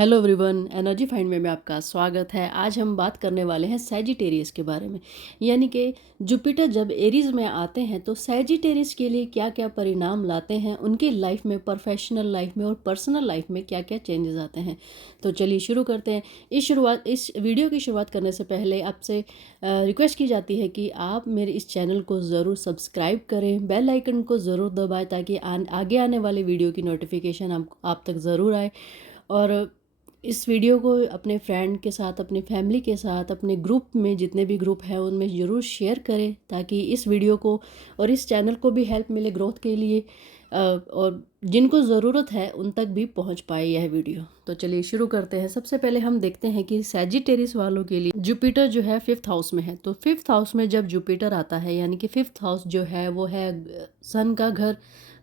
Hello everyone, energy find में आपका स्वागत है। आज हम बात करने वाले हैं सैजिटेरियस के बारे में। यानी कि जुपिटर जब एरीज में आते हैं तो सैजिटेरियस के लिए क्या क्या परिणाम लाते हैं, उनकी लाइफ में, प्रोफेशनल लाइफ में और पर्सनल लाइफ में क्या क्या चेंजेस आते हैं। तो चलिए शुरू करते हैं। इस वीडियो की शुरुआत करने से पहले आपसे रिक्वेस्ट की जाती है कि आप मेरे इस चैनल को ज़रूर सब्सक्राइब करें, बेल आइकन को ज़रूर दबाएं ताकि आगे आने वाली वीडियो की नोटिफिकेशन आप तक ज़रूर आए। और इस वीडियो को अपने फ्रेंड के साथ, अपनी फैमिली के साथ, अपने ग्रुप में जितने भी ग्रुप हैं उनमें ज़रूर शेयर करें ताकि इस वीडियो को और इस चैनल को भी हेल्प मिले ग्रोथ के लिए, और जिनको ज़रूरत है उन तक भी पहुंच पाए यह वीडियो। तो चलिए शुरू करते हैं। सबसे पहले हम देखते हैं कि सैजिटेरियस वालों के लिए जुपिटर जो है 5th हाउस में है। तो 5th हाउस में जब जुपिटर आता है, यानी कि 5th हाउस जो है वो है सन का घर।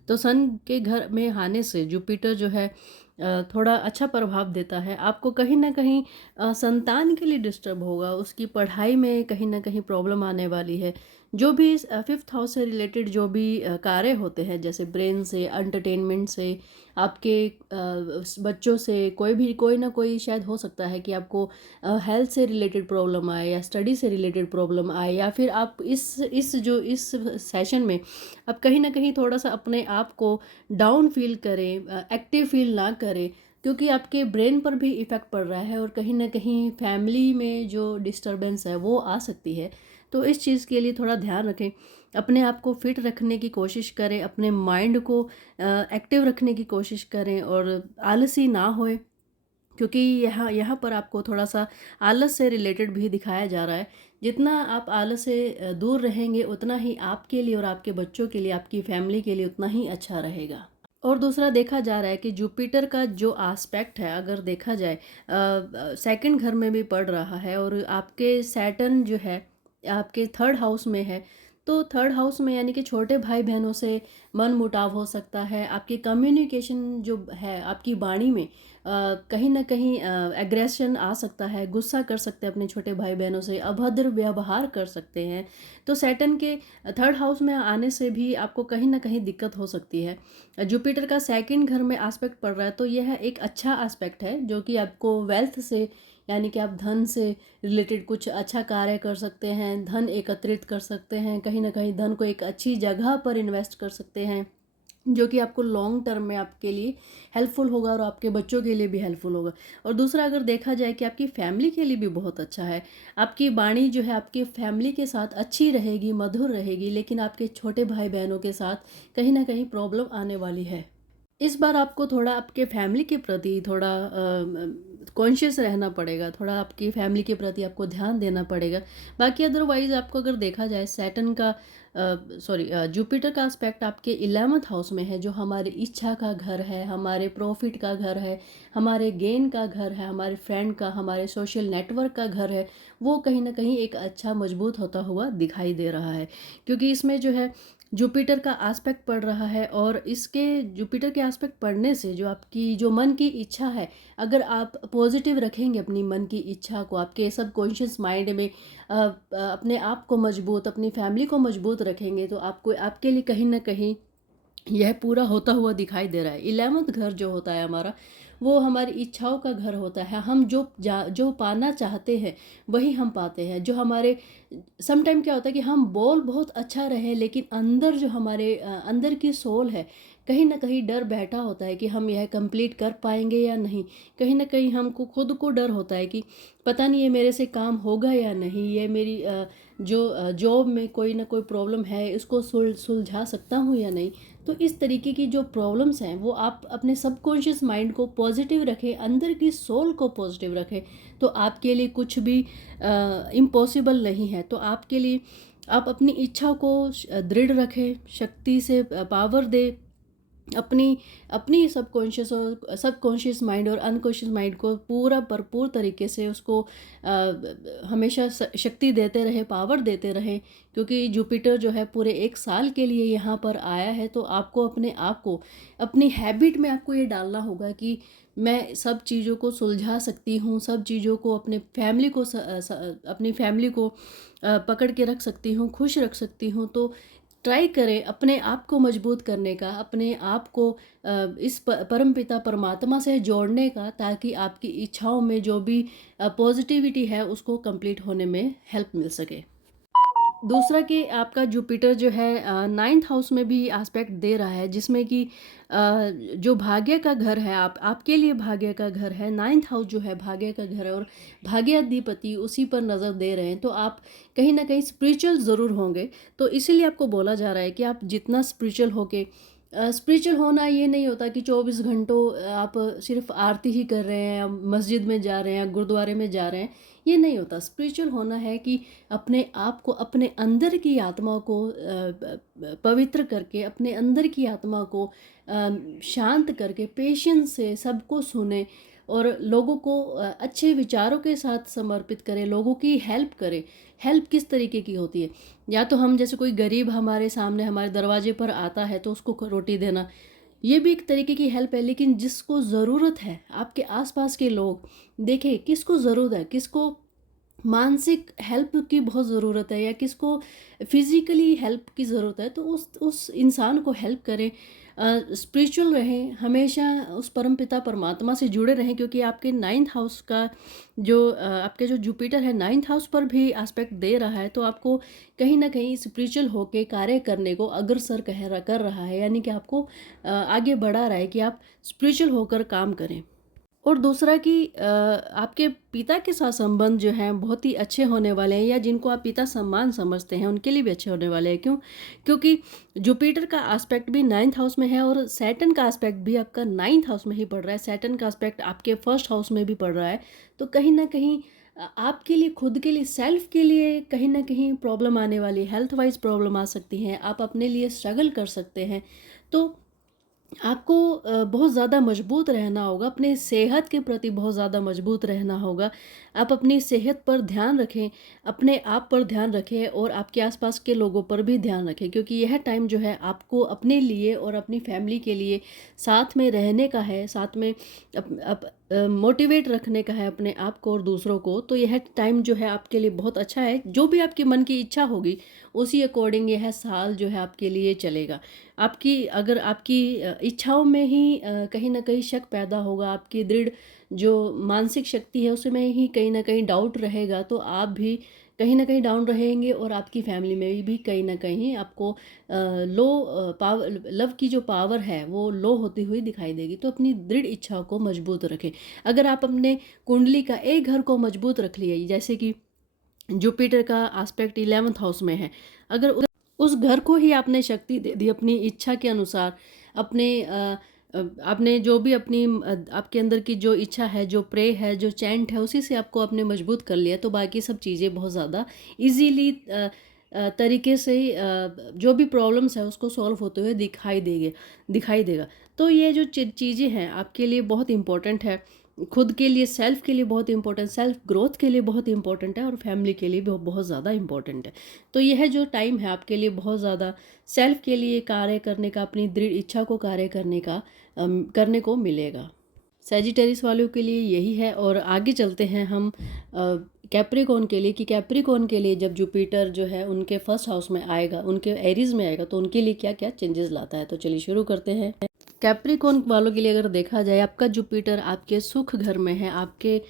तो सन के घर में आने से जुपिटर जो है थोड़ा अच्छा प्रभाव देता है। आपको कहीं ना कहीं संतान के लिए डिस्टर्ब होगा, उसकी पढ़ाई में कहीं ना कहीं प्रॉब्लम आने वाली है। जो भी 5th हाउस से रिलेटेड जो भी कार्य होते हैं, जैसे ब्रेन से, एंटरटेनमेंट से, आपके बच्चों से, कोई ना कोई शायद हो सकता है कि आपको हेल्थ से रिलेटेड प्रॉब्लम आए या स्टडी से रिलेटेड प्रॉब्लम आए, या फिर आप इस सेशन में आप कहीं ना कहीं थोड़ा सा अपने आप को डाउन फील करें, एक्टिव फील ना करें, क्योंकि आपके ब्रेन पर भी इफ़ेक्ट पड़ रहा है और कहीं ना कहीं फैमिली में जो डिस्टरबेंस है वो आ सकती है। तो इस चीज़ के लिए थोड़ा ध्यान रखें, अपने आप को फिट रखने की कोशिश करें, अपने माइंड को एक्टिव रखने की कोशिश करें और आलसी ना होए, क्योंकि यहाँ यहाँ पर आपको थोड़ा सा आलस से रिलेटेड भी दिखाया जा रहा है। जितना आप आलस से दूर रहेंगे उतना ही आपके लिए और आपके बच्चों के लिए, आपकी फैमिली के लिए उतना ही अच्छा रहेगा। और दूसरा देखा जा रहा है कि जुपिटर का जो आस्पेक्ट है, अगर देखा जाए सेकंड घर में भी पड़ रहा है, और आपके सैटर्न जो है आपके 3rd हाउस में है। तो 3rd हाउस में यानी कि छोटे भाई बहनों से मन मुटाव हो सकता है। आपकी कम्युनिकेशन जो है, आपकी वाणी में कहीं ना कहीं एग्रेशन आ सकता है, गुस्सा कर सकते हैं अपने छोटे भाई बहनों से, अभद्र व्यवहार कर सकते हैं। तो सैटर्न के 3rd हाउस में आने से भी आपको कहीं ना कहीं दिक्कत हो सकती है। जुपिटर का सेकंड घर में एस्पेक्ट पड़ रहा है, तो यह एक अच्छा एस्पेक्ट है जो कि आपको वेल्थ से, यानी कि आप धन से रिलेटेड कुछ अच्छा कार्य कर सकते हैं, धन एकत्रित कर सकते हैं, कहीं ना कहीं धन को एक अच्छी जगह पर इन्वेस्ट कर सकते हैं, जो कि आपको लॉन्ग टर्म में आपके लिए हेल्पफुल होगा और आपके बच्चों के लिए भी हेल्पफुल होगा। और दूसरा अगर देखा जाए कि आपकी फैमिली के लिए भी बहुत अच्छा है। आपकी वाणी जो है आपकी फैमिली के साथ अच्छी रहेगी, मधुर रहेगी, लेकिन आपके छोटे भाई बहनों के साथ कहीं ना कहीं प्रॉब्लम आने वाली है। इस बार आपको थोड़ा आपके फैमिली के प्रति थोड़ा कॉन्शियस रहना पड़ेगा, थोड़ा आपकी फैमिली के प्रति आपको ध्यान देना पड़ेगा। बाकी अदरवाइज आपको अगर देखा जाए सैटर्न का जुपिटर का एस्पेक्ट आपके 11th हाउस में है, जो हमारी इच्छा का घर है, हमारे प्रॉफिट का घर है, हमारे गेन का घर है, हमारे फ्रेंड का, हमारे सोशल नेटवर्क का घर है। वो कहीं ना कहीं एक अच्छा मजबूत होता हुआ दिखाई दे रहा है, क्योंकि इसमें जो है जुपिटर का एस्पेक्ट पड़ रहा है। और इसके जुपिटर के एस्पेक्ट पढ़ने से जो आपकी जो मन की इच्छा है, अगर आप पॉजिटिव रखेंगे अपनी मन की इच्छा को, आपके सबकॉन्शियस माइंड में अपने आप को मजबूत, अपनी फैमिली को मजबूत रखेंगे, तो आपको आपके लिए कहीं ना कहीं यह पूरा होता हुआ दिखाई दे रहा है। 11th घर जो होता है हमारा, वो हमारी इच्छाओं का घर होता है। हम जो पाना चाहते हैं वही हम पाते हैं। जो हमारे समटाइम क्या होता है कि हम बोल बहुत अच्छा रहे, लेकिन अंदर जो हमारे अंदर की सोल है, कहीं ना कहीं डर बैठा होता है कि हम यह कंप्लीट कर पाएंगे या नहीं। कहीं ना कहीं हमको खुद को डर होता है कि पता नहीं ये मेरे से काम होगा या नहीं, ये मेरी जो जॉब में कोई ना कोई प्रॉब्लम है इसको सुलझा सकता हूँ या नहीं। तो इस तरीके की जो प्रॉब्लम्स हैं वो आप अपने सबकॉन्शियस माइंड को पॉजिटिव रखें, अंदर की सोल को पॉजिटिव रखें, तो आपके लिए कुछ भी इम्पॉसिबल नहीं है। तो आपके लिए आप अपनी इच्छा को दृढ़ रखें, शक्ति से पावर दे, अपनी अपनी सबकॉन्शियस माइंड और अनकॉन्शियस माइंड को पूरा भरपूर तरीके से उसको हमेशा शक्ति देते रहे, पावर देते रहे। क्योंकि जुपिटर जो है पूरे 1 साल के लिए यहाँ पर आया है, तो आपको अपने आप को, अपनी हैबिट में आपको ये डालना होगा कि मैं सब चीज़ों को सुलझा सकती हूँ, सब चीज़ों को अपने फैमिली को अपनी फैमिली को पकड़ के रख सकती हूँ, खुश रख सकती हूँ। तो ट्राई करें अपने आप को मजबूत करने का, अपने आप को इस परमपिता परमात्मा से जोड़ने का, ताकि आपकी इच्छाओं में जो भी पॉजिटिविटी है उसको कंप्लीट होने में हेल्प मिल सके। दूसरा कि आपका जुपिटर जो है 9th हाउस में भी एस्पेक्ट दे रहा है, जिसमें कि जो भाग्य का घर है, आपके लिए भाग्य का घर है। 9th हाउस जो है भाग्य का घर है और भाग्याधिपति उसी पर नज़र दे रहे हैं, तो आप कहीं ना कहीं स्पिरिचुअल ज़रूर होंगे। तो इसीलिए आपको बोला जा रहा है कि आप जितना स्पिरिचुअल होके स्पिरिचुअल होना ये नहीं होता कि 24 घंटों आप सिर्फ आरती ही कर रहे हैं, मस्जिद में जा रहे हैं, गुरुद्वारे में जा रहे हैं, ये नहीं होता। स्पिरिचुअल होना है कि अपने आप को, अपने अंदर की आत्मा को पवित्र करके, अपने अंदर की आत्मा को शांत करके, पेशेंस से सबको सुने और लोगों को अच्छे विचारों के साथ समर्पित करें, लोगों की हेल्प करें। हेल्प किस तरीके की होती है? या तो हम जैसे कोई गरीब हमारे सामने हमारे दरवाजे पर आता है तो उसको रोटी देना, ये भी एक तरीके की हेल्प है। लेकिन जिसको ज़रूरत है, आपके आसपास के लोग देखें किसको ज़रूरत है, किसको मानसिक हेल्प की बहुत ज़रूरत है या किसको फिज़िकली हेल्प की ज़रूरत है, तो उस इंसान को हेल्प करें। स्पिरिचुअल रहें, हमेशा उस परमपिता परमात्मा से जुड़े रहें, क्योंकि आपके 9th हाउस का जो आपके जो जुपिटर है 9th हाउस पर भी एस्पेक्ट दे रहा है, तो आपको कहीं ना कहीं स्पिरिचुअल होके कार्य करने को अग्रसर कर रहा है, यानी कि आपको आगे बढ़ा रहा है कि आप स्पिरिचुअल होकर काम करें। और दूसरा कि आपके पिता के साथ संबंध जो हैं बहुत ही अच्छे होने वाले हैं, या जिनको आप पिता सम्मान समझते हैं उनके लिए भी अच्छे होने वाले हैं। क्योंकि जुपिटर का एस्पेक्ट भी 9th हाउस में है और सैटर्न का एस्पेक्ट भी आपका 9th हाउस में ही पड़ रहा है। सैटर्न का एस्पेक्ट आपके फर्स्ट हाउस में भी पड़ रहा है। तो कहीं ना कहीं आपके लिए, खुद के लिए, सेल्फ के लिए कहीं ना कहीं प्रॉब्लम आने वाली है, हेल्थ वाइज प्रॉब्लम आ सकती हैं, आप अपने लिए स्ट्रगल कर सकते हैं। तो आपको बहुत ज़्यादा मजबूत रहना होगा, अपने सेहत के प्रति बहुत ज़्यादा मजबूत रहना होगा। आप अपनी सेहत पर ध्यान रखें, अपने आप पर ध्यान रखें और आपके आसपास के लोगों पर भी ध्यान रखें, क्योंकि यह टाइम जो है आपको अपने लिए और अपनी फैमिली के लिए साथ में रहने का है, साथ में मोटिवेट रखने का है अपने आप को और दूसरों को। तो यह टाइम जो है आपके लिए बहुत अच्छा है। जो भी आपके मन की इच्छा होगी उसी अकॉर्डिंग यह साल जो है आपके लिए चलेगा। अगर आपकी इच्छाओं में ही कहीं ना कहीं शक पैदा होगा, आपकी दृढ़ जो मानसिक शक्ति है उसमें ही कहीं ना कहीं डाउट रहेगा, तो आप भी कहीं ना कहीं डाउन रहेंगे और आपकी फैमिली में भी कहीं ना कहीं आपको लो पावर, लव की जो पावर है वो लो होती हुई दिखाई देगी। तो अपनी दृढ़ इच्छा को मजबूत रखें। अगर आप अपने कुंडली का एक घर को मजबूत रख लिए, जैसे कि जुपिटर का एस्पेक्ट 11th हाउस में है, अगर उस घर को ही आपने शक्ति दे दी अपनी इच्छा के अनुसार, आपने जो भी अपनी आपके अंदर की जो इच्छा है, जो प्रे है, जो चैंट है, उसी से आपको आपने मजबूत कर लिया, तो बाकी सब चीज़ें बहुत ज़्यादा इजीली तरीके से जो भी प्रॉब्लम्स है उसको सॉल्व होते हुए दिखाई देगा। तो ये जो चीज़ें हैं आपके लिए बहुत इंपॉर्टेंट है, खुद के लिए, सेल्फ के लिए बहुत इंपॉर्टेंट, सेल्फ ग्रोथ के लिए बहुत इंपॉर्टेंट है और फैमिली के लिए भी बहुत ज़्यादा इंपॉर्टेंट है। तो यह जो टाइम है आपके लिए बहुत ज़्यादा सेल्फ के लिए कार्य करने का, अपनी दृढ़ इच्छा को कार्य करने को मिलेगा। सैजिटेरियस वालों के लिए यही है। और आगे चलते हैं हम कैप्रिकॉर्न के लिए, कि कैप्रिकॉर्न के लिए जब जुपिटर जो है उनके फर्स्ट हाउस में आएगा, उनके एरीज में आएगा, तो उनके लिए क्या क्या चेंजेस लाता है। तो चलिए शुरू करते हैं। कैप्रिकॉर्न वालों के लिए अगर देखा जाए, आपका जुपिटर आपके सुख घर में है, आपके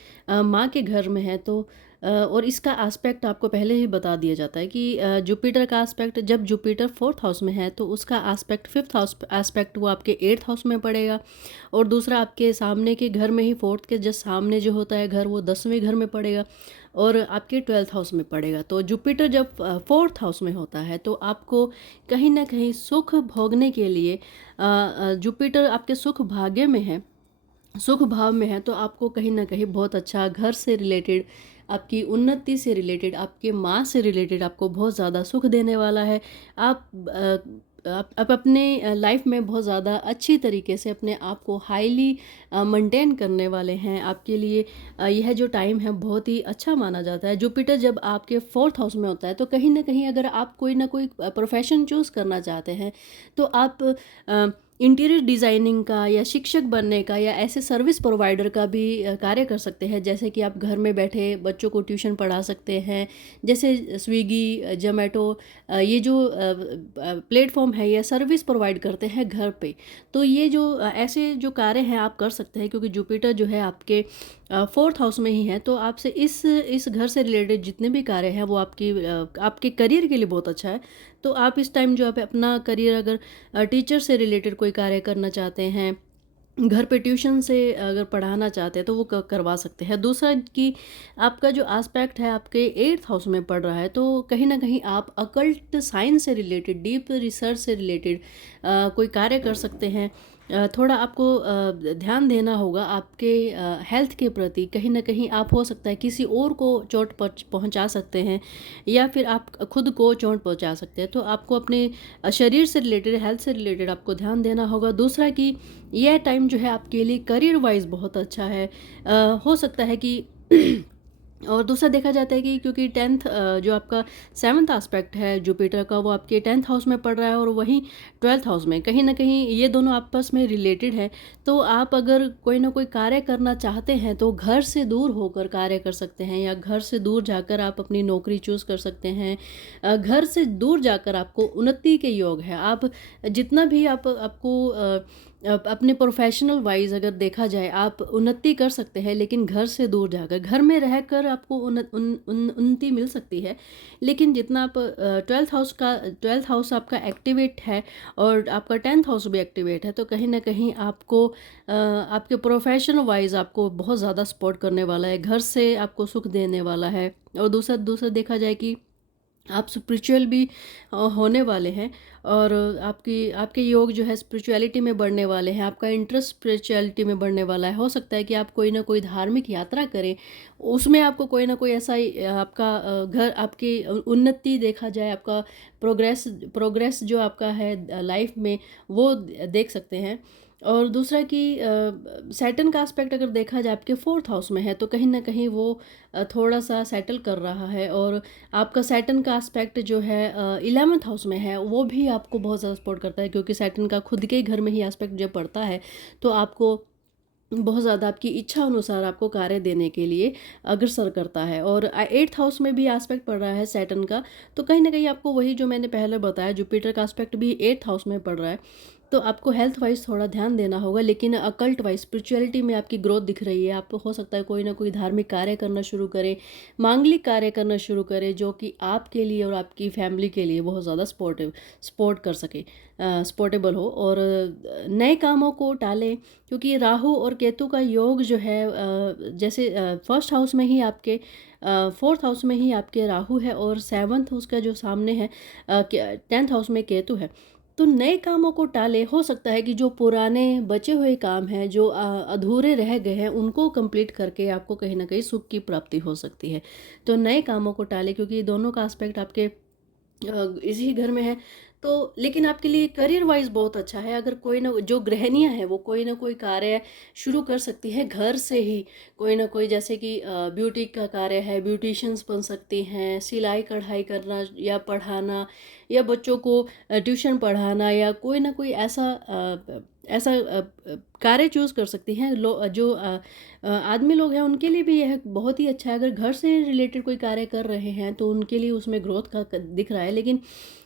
माँ के घर में है, तो और इसका एस्पेक्ट आपको पहले ही बता दिया जाता है कि जुपिटर का एस्पेक्ट, जब जुपिटर 4th हाउस में है तो उसका एस्पेक्ट 5th हाउस एस्पेक्ट वो आपके 8th हाउस में पड़ेगा। और दूसरा आपके सामने के घर में ही, 4th के जस्ट सामने जो होता है घर, वो 10वें घर में पड़ेगा और आपके 12th हाउस में पड़ेगा। तो जुपिटर जब 4th हाउस में होता है तो आपको कहीं ना कहीं सुख भोगने के लिए, जुपिटर आपके सुख भाग्य में है, सुख भाव में है, तो आपको कहीं ना कहीं बहुत अच्छा घर से रिलेटेड, आपकी उन्नति से रिलेटेड, आपके माँ से रिलेटेड आपको बहुत ज़्यादा सुख देने वाला है। आप अपने लाइफ में बहुत ज़्यादा अच्छी तरीके से अपने आप को हाईली मेंटेन करने वाले हैं। आपके लिए यह जो टाइम है बहुत ही अच्छा माना जाता है। जुपिटर जब आपके 4th हाउस में होता है तो कहीं ना कहीं अगर आप कोई ना कोई प्रोफेशन चूज़ करना चाहते हैं तो आप इंटीरियर डिज़ाइनिंग का या शिक्षक बनने का या ऐसे सर्विस प्रोवाइडर का भी कार्य कर सकते हैं। जैसे कि आप घर में बैठे बच्चों को ट्यूशन पढ़ा सकते हैं, जैसे स्विगी, जोमेटो, ये जो प्लेटफॉर्म है ये सर्विस प्रोवाइड करते हैं घर पे। तो ये जो ऐसे जो कार्य हैं आप कर सकते हैं, क्योंकि जुपिटर जो है आपके फोर्थ हाउस में ही है। तो आपसे इस घर से रिलेटेड जितने भी कार्य हैं वो आपके करियर के लिए बहुत अच्छा है। तो आप इस टाइम जो आप अपना करियर अगर टीचर से रिलेटेड कोई कार्य करना चाहते हैं, घर पे ट्यूशन से अगर पढ़ाना चाहते हैं तो वो करवा सकते हैं। दूसरा कि आपका जो एस्पेक्ट है आपके एट्थ हाउस में पड़ रहा है, तो कहीं ना कहीं आप अकल्ट साइंस से रिलेटेड, डीप रिसर्च से रिलेटेड कोई कार्य कर सकते हैं। थोड़ा आपको ध्यान देना होगा आपके हेल्थ के प्रति। कहीं ना कहीं आप हो सकता है किसी और को चोट पहुंचा सकते हैं, या फिर आप खुद को चोट पहुंचा सकते हैं। तो आपको अपने शरीर से रिलेटेड, हेल्थ से रिलेटेड आपको ध्यान देना होगा। दूसरा कि यह टाइम जो है आपके लिए करियर वाइज बहुत अच्छा है। हो सकता है कि और दूसरा देखा जाता है कि क्योंकि टेंथ जो आपका सेवन्थ एस्पेक्ट है जुपिटर का, वो आपके टेंथ हाउस में पड़ रहा है और वहीं ट्वेल्थ हाउस में, कहीं ना कहीं ये दोनों आपस में रिलेटेड है। तो आप अगर कोई ना कोई कार्य करना चाहते हैं तो घर से दूर होकर कार्य कर सकते हैं, या घर से दूर जाकर आप अपनी नौकरी चूज़ कर सकते हैं। घर से दूर जाकर आपको उन्नति के योग है। आप जितना भी आपको अपने प्रोफेशनल वाइज अगर देखा जाए आप उन्नति कर सकते हैं, लेकिन घर से दूर जाकर। घर में रहकर आपको उन्नति मिल सकती है, लेकिन जितना आप ट्वेल्थ हाउस आपका एक्टिवेट है और आपका टेंथ हाउस भी एक्टिवेट है, तो कहीं ना कहीं आपको आपके प्रोफेशन वाइज आपको बहुत ज़्यादा सपोर्ट करने वाला है, घर से आपको सुख देने वाला है। और दूसरा दूसरा देखा जाए कि आप स्पिरिचुअल भी होने वाले हैं, और आपके योग जो है स्पिरिचुअलिटी में बढ़ने वाले हैं। आपका इंटरेस्ट स्पिरिचुअलिटी में बढ़ने वाला है। हो सकता है कि आप कोई ना कोई धार्मिक यात्रा करें, उसमें आपको कोई ना कोई ऐसा आपका घर, आपकी उन्नति देखा जाए, आपका प्रोग्रेस जो आपका है लाइफ में, वो देख सकते हैं। और दूसरा कि सैटर्न का एस्पेक्ट अगर देखा जाए आपके फोर्थ हाउस में है, तो कहीं ना कहीं वो थोड़ा सा सेटल कर रहा है। और आपका सैटर्न का एस्पेक्ट जो है 11th हाउस में है, वो भी आपको बहुत ज़्यादा सपोर्ट करता है, क्योंकि सैटर्न का खुद के ही घर में ही एस्पेक्ट जब पड़ता है तो आपको बहुत ज़्यादा आपकी इच्छा अनुसार आपको कार्य देने के लिए अग्रसर करता है। और एट्थ हाउस में भी एस्पेक्ट पड़ रहा है सैटर्न का, तो कहीं ना कहीं आपको वही जो मैंने पहले बताया, जुपिटर का एस्पेक्ट भी एट्थ हाउस में पड़ रहा है। तो आपको हेल्थ वाइज थोड़ा ध्यान देना होगा, लेकिन अकल्ट वाइज स्पिरिचुअलिटी में आपकी ग्रोथ दिख रही है। आप हो सकता है कोई ना कोई धार्मिक कार्य करना शुरू करें, मांगलिक कार्य करना शुरू करें, जो कि आपके लिए और आपकी फैमिली के लिए बहुत ज़्यादा सपोर्ट कर सके, सपोर्टेबल हो। और नए कामों को टालें, क्योंकि राहु और केतु का योग जो है जैसे फर्स्ट हाउस में ही आपके, फोर्थ हाउस में ही आपके राहु है, और सेवन्थ उसका जो सामने है टेंथ हाउस में केतु है। तो नए कामों को टाले। हो सकता है कि जो पुराने बचे हुए काम हैं, जो अधूरे रह गए हैं, उनको कंप्लीट करके आपको कहीं ना कहीं सुख की प्राप्ति हो सकती है। तो नए कामों को टाले, क्योंकि दोनों का एस्पेक्ट आपके इसी घर में है। तो लेकिन आपके लिए करियर वाइज बहुत अच्छा है। अगर कोई ना, जो गृहिणियां हैं वो कोई ना कोई कार्य शुरू कर सकती हैं घर से ही। कोई ना कोई, जैसे कि ब्यूटी का कार्य है, ब्यूटिशियंस बन सकती हैं, सिलाई कढ़ाई करना या पढ़ाना, या बच्चों को ट्यूशन पढ़ाना, या कोई ना कोई ऐसा कार्य चूज़ कर सकती हैं। जो आदमी लोग हैं उनके लिए भी यह बहुत ही अच्छा है। अगर घर से रिलेटेड कोई कार्य कर रहे हैं तो उनके लिए उसमें ग्रोथ का दिख रहा है, लेकिन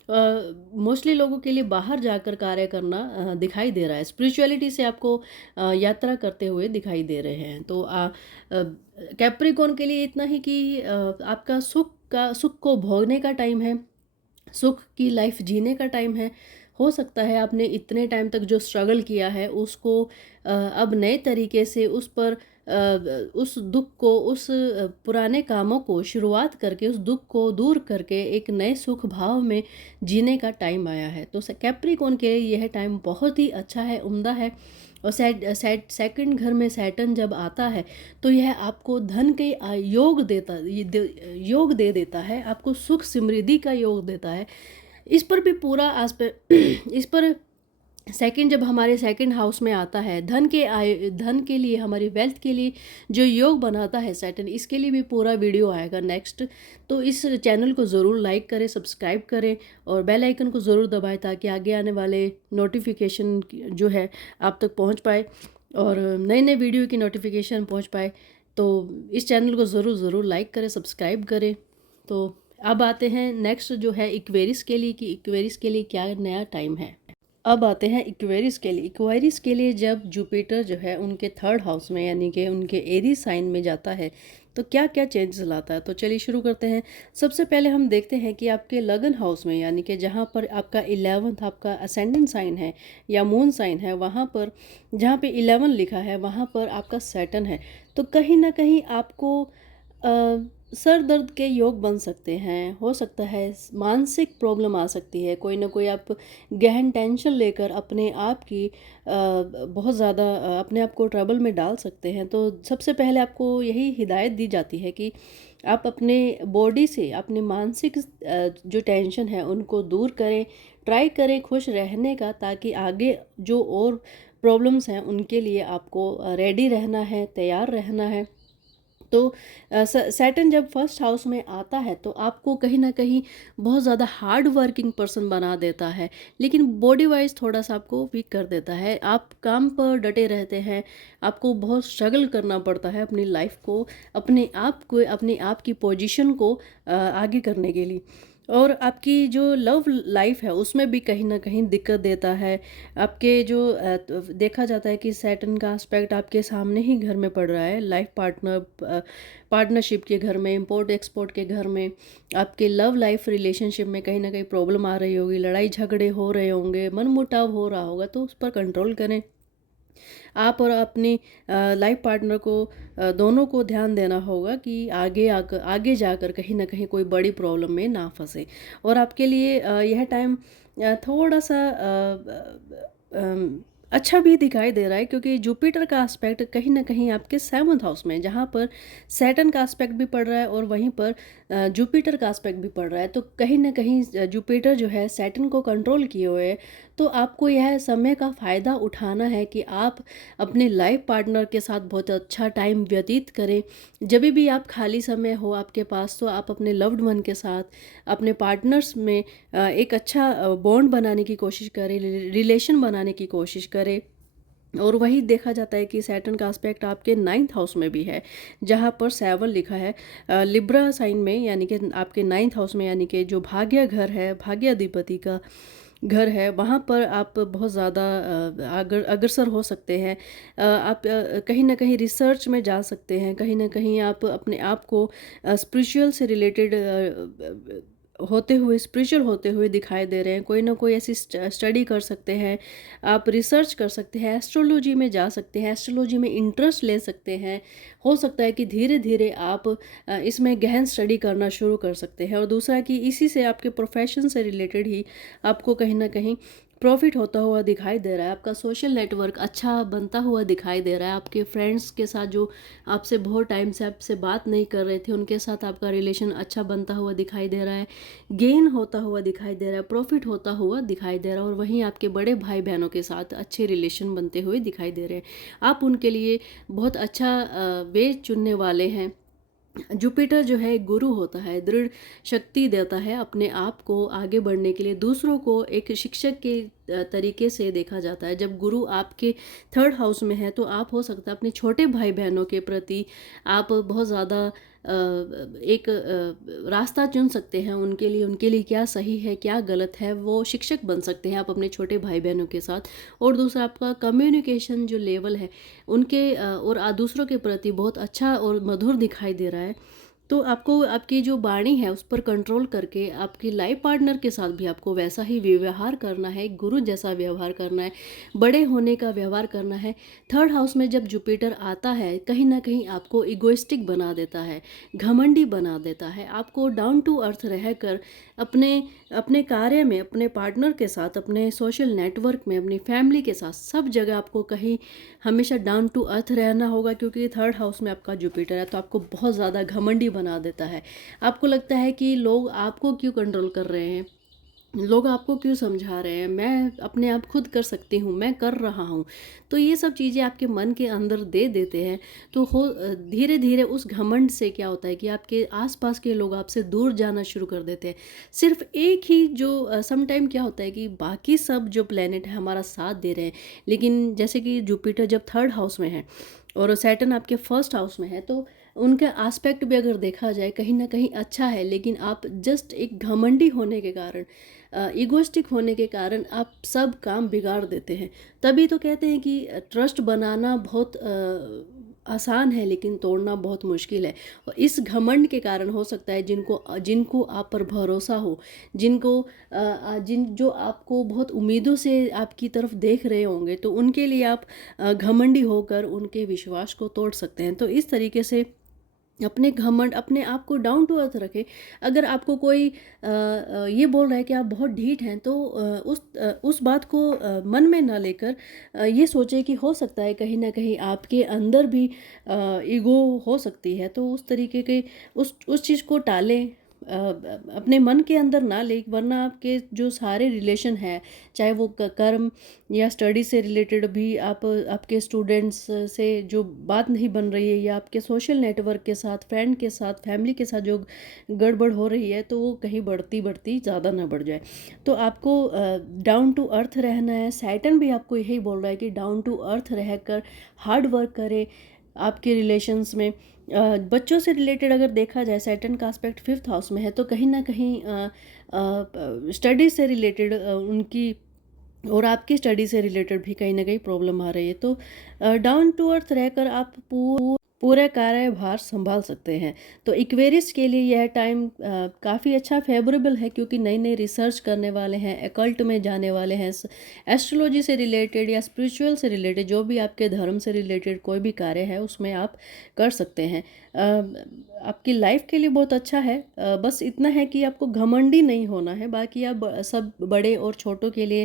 मोस्टली लोगों के लिए बाहर जाकर कार्य करना दिखाई दे रहा है। स्पिरिचुअलिटी से आपको यात्रा करते हुए दिखाई दे रहे हैं। तो कैप्रिकॉर्न के लिए इतना ही कि आपका सुख को भोगने का टाइम है, सुख की लाइफ जीने का टाइम है। हो सकता है आपने इतने टाइम तक जो स्ट्रगल किया है उसको अब नए तरीके से उस दुख को, उस पुराने कामों को शुरुआत करके, उस दुख को दूर करके एक नए सुख भाव में जीने का टाइम आया है। तो कैप्रिकॉर्न के लिए यह टाइम बहुत ही अच्छा है, उम्दा है। और सेकंड घर में सैटर्न जब आता है तो यह आपको धन के योग दे देता है, आपको सुख समृद्धि का योग देता है। इस पर भी पूरा इस पर सेकंड जब हमारे सेकंड हाउस में आता है, धन के लिए, हमारी वेल्थ के लिए जो योग बनाता है सैटर्न, इसके लिए भी पूरा वीडियो आएगा नेक्स्ट। तो इस चैनल को ज़रूर लाइक करें, सब्सक्राइब करें और बेल आइकन को ज़रूर दबाएं ताकि आगे आने वाले नोटिफिकेशन जो है आप तक पहुंच पाए और नए नए वीडियो की नोटिफिकेशन पहुंच पाए। तो इस चैनल को ज़रूर लाइक करें, सब्सक्राइब करें। तो अब आते हैं नेक्स्ट जो है इक्वेरिस के लिए, कि इक्वेरिस के लिए क्या नया टाइम है। अब आते हैं इक्वेरिस के लिए। इक्वेरिस के लिए जब जुपिटर जो है उनके थर्ड हाउस में यानी कि उनके एरी साइन में जाता है तो क्या क्या चेंजेस लाता है, तो चलिए शुरू करते हैं। सबसे पहले हम देखते हैं कि आपके लगन हाउस में यानी कि जहाँ पर आपका 11th आपका असेंडेंट साइन है या मून साइन है, वहाँ पर जहाँ पे 11 लिखा है वहाँ पर आपका सैटर्न है। तो कहीं ना कहीं आपको सर दर्द के योग बन सकते हैं, हो सकता है मानसिक प्रॉब्लम आ सकती है, कोई ना कोई आप गहन टेंशन लेकर अपने आप की बहुत ज़्यादा अपने आप को ट्रबल में डाल सकते हैं। तो सबसे पहले आपको यही हिदायत दी जाती है कि आप अपने बॉडी से अपने मानसिक जो टेंशन है उनको दूर करें, ट्राई करें खुश रहने का, ताकि आगे जो और प्रॉब्लम्स हैं उनके लिए आपको रेडी रहना है, तैयार रहना है। तो सैटर्न जब फर्स्ट हाउस में आता है तो आपको कहीं ना कहीं बहुत ज़्यादा हार्ड वर्किंग पर्सन बना देता है, लेकिन बॉडी वाइज थोड़ा सा आपको वीक कर देता है। आप काम पर डटे रहते हैं, आपको बहुत स्ट्रगल करना पड़ता है अपनी लाइफ को, अपने आप की पोजीशन को आगे करने के लिए। और आपकी जो लव लाइफ है उसमें भी कहीं ना कहीं दिक्कत देता है। आपके जो देखा जाता है कि सैटर्न का एस्पेक्ट आपके सामने ही घर में पड़ रहा है, लाइफ पार्टनरशिप के घर में, इंपोर्ट एक्सपोर्ट के घर में, आपके लव लाइफ रिलेशनशिप में कहीं ना कहीं प्रॉब्लम आ रही होगी, लड़ाई झगड़े हो रहे होंगे, मनमुटाव हो रहा होगा, तो उस पर कंट्रोल करें। आप और अपनी लाइफ पार्टनर को दोनों को ध्यान देना होगा कि आगे जाकर कहीं ना कहीं कोई बड़ी प्रॉब्लम में ना फंसे। और आपके लिए यह टाइम थोड़ा सा अच्छा भी दिखाई दे रहा है, क्योंकि जुपिटर का एस्पेक्ट कहीं ना कहीं आपके 7th हाउस में, जहाँ पर सैटर्न का एस्पेक्ट भी पड़ रहा है और वहीं पर जुपिटर का एस्पेक्ट भी पड़ रहा है। तो कहीं ना कहीं जुपिटर जो है सैटर्न को कंट्रोल किए हुए है। तो आपको यह समय का फ़ायदा उठाना है कि आप अपने लाइफ पार्टनर के साथ बहुत अच्छा टाइम व्यतीत करें। जब भी आप खाली समय हो आपके पास, तो आप अपने लव्ड वन के साथ, अपने पार्टनर्स में एक अच्छा बॉन्ड बनाने की कोशिश करें, रिलेशन बनाने की कोशिश करें। और वही देखा जाता है कि सैटर्न का एस्पेक्ट आपके 9th हाउस में भी है, जहाँ पर 7 लिखा है लिब्रा साइन में, यानी कि आपके 9th हाउस में, यानी कि जो भाग्य घर है, भाग्याधिपति का घर है, वहाँ पर आप बहुत ज़्यादा अग्रसर हो सकते हैं। आप कहीं ना कहीं रिसर्च में जा सकते हैं, कहीं ना कहीं आप अपने आप को स्पिरिचुअल से रिलेटेड स्पिरिचुअल होते हुए दिखाई दे रहे हैं। कोई ना कोई ऐसी स्टडी कर सकते हैं, आप रिसर्च कर सकते हैं, एस्ट्रोलॉजी में जा सकते हैं, एस्ट्रोलॉजी में इंटरेस्ट ले सकते हैं। हो सकता है कि धीरे धीरे आप इसमें गहन स्टडी करना शुरू कर सकते हैं। और दूसरा कि इसी से आपके प्रोफेशन से रिलेटेड ही आपको कहीं ना कहीं प्रॉफिट होता हुआ दिखाई दे रहा है। आपका सोशल नेटवर्क अच्छा बनता हुआ दिखाई दे रहा है। आपके फ्रेंड्स के साथ जो आपसे बहुत टाइम से आपसे बात नहीं कर रहे थे, उनके साथ आपका रिलेशन अच्छा बनता हुआ दिखाई दे रहा है, गेन होता हुआ दिखाई दे रहा है, प्रॉफिट होता हुआ दिखाई दे रहा है। और वहीं आपके बड़े भाई बहनों के साथ अच्छे रिलेशन बनते हुए दिखाई दे रहे हैं। आप उनके लिए बहुत अच्छा वे चुनने वाले हैं। जुपिटर जो है एक गुरु होता है, दृढ़ शक्ति देता है अपने आप को आगे बढ़ने के लिए। दूसरों को एक शिक्षक के तरीके से देखा जाता है। जब गुरु आपके 3rd हाउस में है तो आप हो सकता है अपने छोटे भाई बहनों के प्रति आप बहुत ज़्यादा एक रास्ता चुन सकते हैं उनके लिए क्या सही है क्या गलत है, वो शिक्षक बन सकते हैं आप अपने छोटे भाई बहनों के साथ। और दूसरा आपका कम्युनिकेशन जो लेवल है उनके और दूसरों के प्रति बहुत अच्छा और मधुर दिखाई दे रहा है। तो आपको आपकी जो वाणी है उस पर कंट्रोल करके आपकी लाइफ पार्टनर के साथ भी आपको वैसा ही व्यवहार करना है, गुरु जैसा व्यवहार करना है, बड़े होने का व्यवहार करना है। 3rd हाउस में जब जुपिटर आता है कहीं ना कहीं आपको इगोइस्टिक बना देता है, घमंडी बना देता है। आपको डाउन टू अर्थ रहकर अपने अपने कार्य में, अपने पार्टनर के साथ, अपने सोशल नेटवर्क में, अपनी फैमिली के साथ, सब जगह आपको कहीं हमेशा डाउन टू अर्थ रहना होगा, क्योंकि 3rd हाउस में आपका जुपिटर है। तो आपको बहुत ज़्यादा घमंडी बना देता है। आपको लगता है कि लोग आपको क्यों कंट्रोल कर रहे हैं, लोग आपको क्यों समझा रहे हैं, मैं अपने आप खुद कर सकती हूँ, मैं कर रहा हूँ। तो ये सब चीज़ें आपके मन के अंदर दे देते हैं। तो धीरे धीरे उस घमंड से क्या होता है कि आपके आसपास के लोग आपसे दूर जाना शुरू कर देते हैं। सिर्फ एक ही जो सम टाइम क्या होता है कि बाकी सब जो प्लेनेट है हमारा साथ दे रहे हैं, लेकिन जैसे कि जुपिटर जब थर्ड हाउस में है और सैटर्न आपके फर्स्ट हाउस में है, तो उनका एस्पेक्ट भी अगर देखा जाए कहीं ना कहीं अच्छा है, लेकिन आप जस्ट एक घमंडी होने के कारण, इगोइस्टिक होने के कारण आप सब काम बिगाड़ देते हैं। तभी तो कहते हैं कि ट्रस्ट बनाना बहुत आसान है लेकिन तोड़ना बहुत मुश्किल है। और इस घमंड के कारण हो सकता है जिनको जिनको आप पर भरोसा हो, जिनको जिन जो आपको बहुत उम्मीदों से आपकी तरफ देख रहे होंगे, तो उनके लिए आप घमंडी होकर उनके विश्वास को तोड़ सकते हैं। तो इस तरीके से अपने घमंड, अपने आप को डाउन टू अर्थ रखें। अगर आपको कोई ये बोल रहा है कि आप बहुत ढीठ हैं, तो उस बात को मन में ना लेकर ये सोचें कि हो सकता है कहीं ना कहीं आपके अंदर भी ईगो हो सकती है। तो उस तरीके के उस चीज़ को टालें, अपने मन के अंदर ना ले, वरना आपके जो सारे रिलेशन है, चाहे वो कर्म या स्टडी से रिलेटेड भी, आप आपके स्टूडेंट्स से जो बात नहीं बन रही है, या आपके सोशल नेटवर्क के साथ, फ्रेंड के साथ, फैमिली के साथ जो गड़बड़ हो रही है, तो वो कहीं बढ़ती बढ़ती ज़्यादा ना बढ़ जाए। तो आपको डाउन टू अर्थ रहना है। सैटर्न भी आपको यही बोल रहा है कि डाउन टू अर्थ रहकर हार्ड वर्क करें। आपके रिलेशंस में बच्चों से रिलेटेड अगर देखा जाए, सैटर्न का एस्पेक्ट फिफ्थ हाउस में है, तो कहीं ना कहीं स्टडी से रिलेटेड उनकी और आपकी स्टडी से रिलेटेड भी कहीं ना कहीं प्रॉब्लम आ रही है। तो डाउन टू अर्थ रहकर आप पूरा कार्यभार संभाल सकते हैं। तो इक्वेरियस के लिए यह टाइम काफ़ी अच्छा फेवरेबल है, क्योंकि नई नई रिसर्च करने वाले हैं, एकल्ट में जाने वाले हैं, एस्ट्रोलॉजी से रिलेटेड या स्पिरिचुअल से रिलेटेड, जो भी आपके धर्म से रिलेटेड कोई भी कार्य है उसमें आप कर सकते हैं। आपकी लाइफ के लिए बहुत अच्छा है। बस इतना है कि आपको घमंडी नहीं होना है। बाकी आप सब बड़े और छोटों के लिए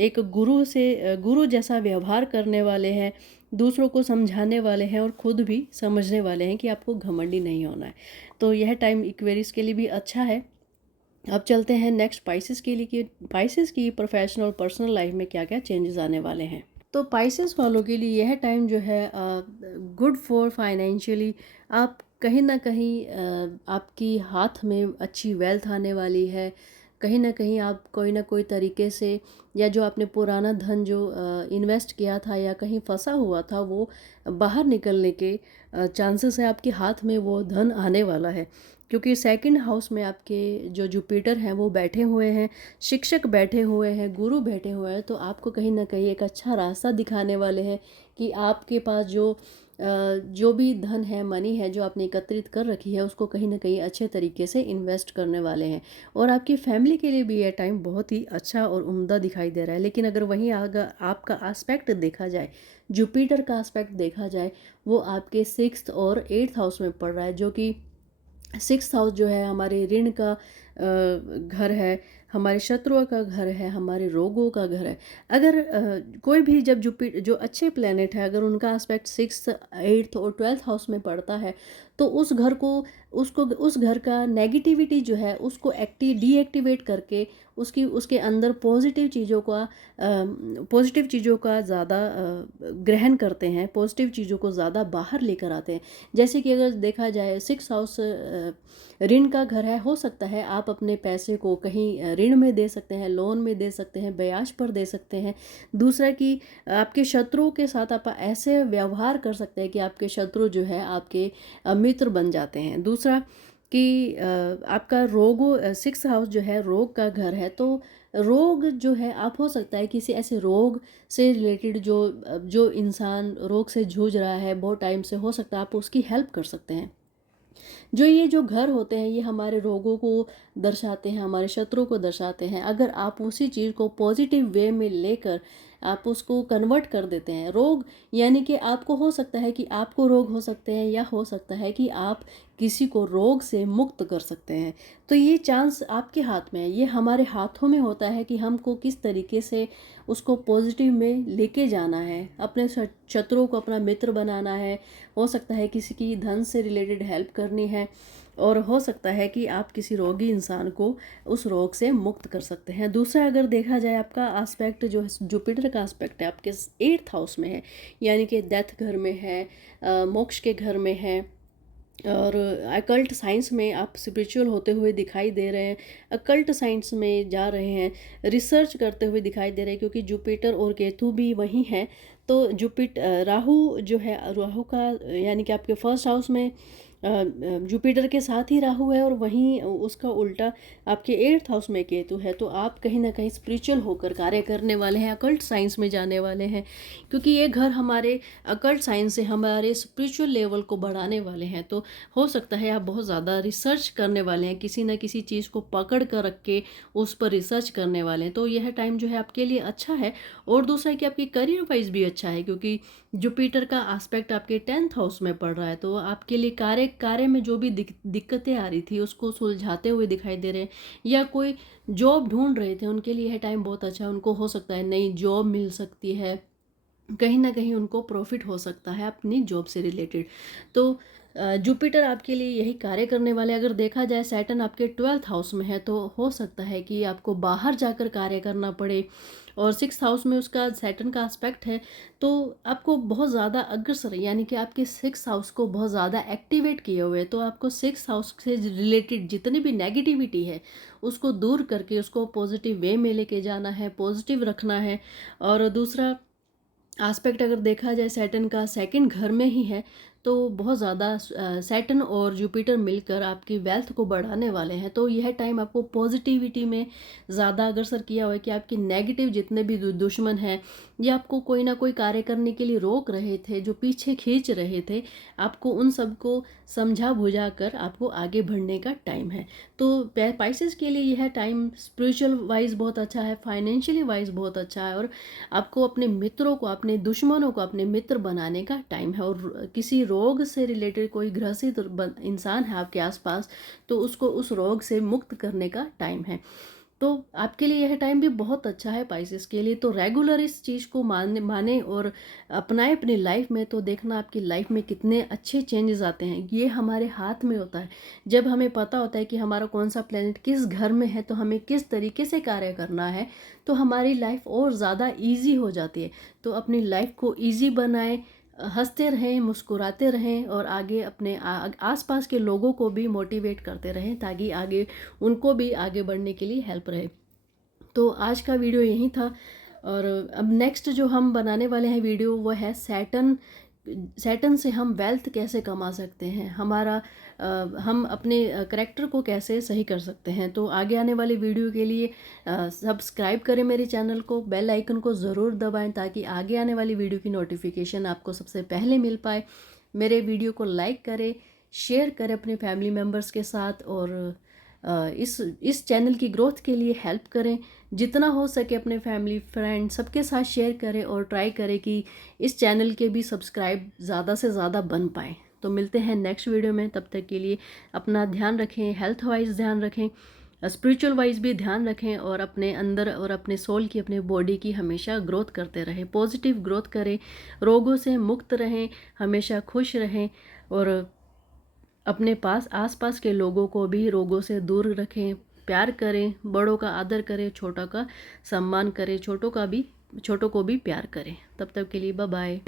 एक गुरु जैसा व्यवहार करने वाले हैं, दूसरों को समझाने वाले हैं और खुद भी समझने वाले हैं कि आपको घमंडी नहीं होना है। तो यह टाइम इक्वेरियस के लिए भी अच्छा है। अब चलते हैं नेक्स्ट पाइसेस के लिए कि पाइसेस की प्रोफेशनल और पर्सनल लाइफ में क्या क्या चेंजेस आने वाले हैं। तो पाइसेस वालों के लिए यह टाइम जो है गुड फॉर फाइनेंशियली। आप कहीं ना कहीं आपकी हाथ में अच्छी वेल्थ आने वाली है। कहीं आप कोई ना कोई तरीके से, या जो आपने पुराना धन जो इन्वेस्ट किया था या कहीं फंसा हुआ था, वो बाहर निकलने के चांसेस है। आपके हाथ में वो धन आने वाला है, क्योंकि सेकंड हाउस में आपके जो जुपिटर हैं वो बैठे हुए हैं, शिक्षक बैठे हुए हैं, गुरु बैठे हुए हैं। तो आपको कहीं ना कहीं एक अच्छा रास्ता दिखाने वाले हैं कि आपके पास जो भी धन है, मनी है, जो आपने एकत्रित कर रखी है, उसको कहीं ना कहीं अच्छे तरीके से इन्वेस्ट करने वाले हैं। और आपकी फैमिली के लिए भी यह टाइम बहुत ही अच्छा और उम्दा दिखाई दे रहा है। लेकिन अगर वहीं अगर आपका एस्पेक्ट देखा जाए, जुपिटर का एस्पेक्ट देखा जाए, वो आपके सिक्स्थ और एट्थ हाउस में पड़ रहा है, जो कि सिक्स हाउस जो है हमारे ऋण का घर है, हमारे शत्रुओं का घर है, हमारे रोगों का घर है। अगर कोई भी जब जो अच्छे प्लेनेट है, अगर उनका एस्पेक्ट सिक्स, एट्थ और ट्वेल्थ हाउस में पड़ता है, तो उस घर को उस घर का नेगेटिविटी जो है उसको डीएक्टिवेट करके उसके अंदर पॉजिटिव चीज़ों का ज़्यादा ग्रहण करते हैं, पॉजिटिव चीज़ों को ज़्यादा बाहर लेकर आते हैं। जैसे कि अगर देखा जाए, सिक्स हाउस ऋण का घर है। हो सकता है आप अपने पैसे को कहीं ऋण में दे सकते हैं, लोन में दे सकते हैं, ब्याज पर दे सकते हैं। दूसरा कि आपके शत्रुओं के साथ आप ऐसे व्यवहार कर सकते हैं कि आपके शत्रु जो है आपके मित्र बन जाते हैं। दूसरा कि आपका सिक्स हाउस जो है रोग का घर है, तो रोग जो है, आप हो सकता है किसी ऐसे रोग से रिलेटेड जो इंसान रोग से जूझ रहा है बहुत टाइम से, हो सकता है आप उसकी हेल्प कर सकते हैं। जो घर होते हैं, ये हमारे रोगों को दर्शाते हैं, हमारे शत्रुओं को दर्शाते हैं। अगर आप उसी चीज़ को पॉजिटिव वे में लेकर आप उसको कन्वर्ट कर देते हैं, रोग यानी कि आपको हो सकता है कि आपको रोग हो सकते हैं, या हो सकता है कि आप किसी को रोग से मुक्त कर सकते हैं। तो ये चांस आपके हाथ में है, ये हमारे हाथों में होता है कि हमको किस तरीके से उसको पॉजिटिव में लेके जाना है, अपने शत्रुओं को अपना मित्र बनाना है। हो सकता है किसी की धन से रिलेटेड हेल्प करनी है, और हो सकता है कि आप किसी रोगी इंसान को उस रोग से मुक्त कर सकते हैं। दूसरा अगर देखा जाए आपका एस्पेक्ट जो है, जुपिटर का एस्पेक्ट है आपके 8th हाउस में है, यानी कि डेथ घर में है, मोक्ष के घर में है, और अकल्ट साइंस में आप स्पिरिचुअल होते हुए दिखाई दे रहे हैं, अकल्ट साइंस में जा रहे हैं, रिसर्च करते हुए दिखाई दे रहे हैं, क्योंकि जुपिटर और केतु भी वहीं है। तो राहु जो है, राहु का यानी कि आपके फर्स्ट हाउस में जुपिटर के साथ ही राहु है, और वहीं उसका उल्टा आपके 8th हाउस में केतु है। तो आप कहीं ना कहीं स्पिरिचुअल होकर कार्य करने वाले हैं, अकल्ट साइंस में जाने वाले हैं, क्योंकि ये घर हमारे अकल्ट साइंस से हमारे स्पिरिचुअल लेवल को बढ़ाने वाले हैं। तो हो सकता है आप बहुत ज़्यादा रिसर्च करने वाले हैं, किसी न किसी चीज़ को पकड़ कर रख के उस पर रिसर्च करने वाले हैं। तो यह टाइम जो है आपके लिए अच्छा है। और दूसरा है कि आपकी करियर वाइज भी अच्छा है, क्योंकि जुपिटर का एस्पेक्ट आपके 10th हाउस में पड़ रहा है। तो आपके लिए कार्य में जो भी दिक्कतें आ रही थी उसको सुलझाते हुए दिखाई दे रहे हैं, या कोई जॉब ढूंढ रहे थे उनके लिए यह टाइम बहुत अच्छा है। उनको हो सकता है नई जॉब मिल सकती है, कहीं ना कहीं उनको प्रॉफिट हो सकता है अपनी जॉब से रिलेटेड। तो जुपिटर आपके लिए यही कार्य करने वाले। अगर देखा जाए सैटर्न आपके 12th हाउस में है, तो हो सकता है कि आपको बाहर जाकर कार्य करना पड़े, और 6th हाउस में उसका सैटर्न का एस्पेक्ट है। तो आपको बहुत ज़्यादा अग्रसर, यानी कि आपके 6th हाउस को बहुत ज़्यादा एक्टिवेट किए हुए, तो आपको 6th हाउस से रिलेटेड जितनी भी नेगेटिविटी है उसको दूर करके उसको पॉजिटिव वे में लेके जाना है, पॉजिटिव रखना है। और दूसरा एस्पेक्ट अगर देखा जाए सैटर्न का सेकंड घर में ही है, तो बहुत ज़्यादा सैटर्न और जुपिटर मिलकर आपकी वेल्थ को बढ़ाने वाले हैं। तो यह टाइम आपको पॉजिटिविटी में ज़्यादा अग्रसर किया हुआ है, कि आपके नेगेटिव जितने भी दुश्मन हैं या आपको कोई ना कोई कार्य करने के लिए रोक रहे थे, जो पीछे खींच रहे थे, आपको उन सबको समझा बुझा कर आपको आगे बढ़ने का टाइम है। तो पाइसेस के लिए यह टाइम स्पिरिचुअल वाइज बहुत अच्छा है, फाइनेंशियली वाइज बहुत अच्छा है, और आपको अपने मित्रों को, अपने दुश्मनों को अपने मित्र बनाने का टाइम है। और किसी रोग से रिलेटेड कोई ग्रसित इंसान है आपके आसपास, तो उसको उस रोग से मुक्त करने का टाइम है। तो आपके लिए यह टाइम भी बहुत अच्छा है पाइसेस के लिए। तो रेगुलर इस चीज़ को माने और अपनाए अपनी लाइफ में, तो देखना आपकी लाइफ में कितने अच्छे चेंजेस आते हैं। ये हमारे हाथ में होता है। जब हमें पता होता है कि हमारा कौन सा प्लेनेट किस घर में है, तो हमें किस तरीके से कार्य करना है, तो हमारी लाइफ और ज़्यादा ईजी हो जाती है। तो अपनी लाइफ को ईजी बनाएं, हंसते रहें, मुस्कुराते रहें, और आगे अपने आसपास के लोगों को भी मोटिवेट करते रहें, ताकि आगे उनको भी आगे बढ़ने के लिए हेल्प रहे। तो आज का वीडियो यही था। और अब नेक्स्ट जो हम बनाने वाले हैं वीडियो, वो है सैटर्न से हम वेल्थ कैसे कमा सकते हैं, हम अपने करैक्टर को कैसे सही कर सकते हैं। तो आगे आने वाले वीडियो के लिए सब्सक्राइब करें मेरे चैनल को, बेल आइकन को ज़रूर दबाएं, ताकि आगे आने वाली वीडियो की नोटिफिकेशन आपको सबसे पहले मिल पाए। मेरे वीडियो को लाइक करें, शेयर करें अपने फैमिली मेम्बर्स के साथ, और इस चैनल की ग्रोथ के लिए हेल्प करें। जितना हो सके अपने फैमिली फ्रेंड सबके साथ शेयर करें, और ट्राई करें कि इस चैनल के भी सब्सक्राइब ज़्यादा से ज़्यादा बन पाएँ। तो मिलते हैं नेक्स्ट वीडियो में, तब तक के लिए अपना ध्यान रखें, हेल्थ वाइज ध्यान रखें, स्पिरिचुअल वाइज भी ध्यान रखें, और अपने अंदर और अपने सोल की, अपने बॉडी की हमेशा ग्रोथ करते रहें, पॉजिटिव ग्रोथ करें, रोगों से मुक्त रहें, हमेशा खुश रहें, और अपने आसपास के लोगों को भी रोगों से दूर रखें, प्यार करें, बड़ों का आदर करें, छोटों का सम्मान करें, छोटों को भी प्यार करें। तब तक के लिए बाय बाय।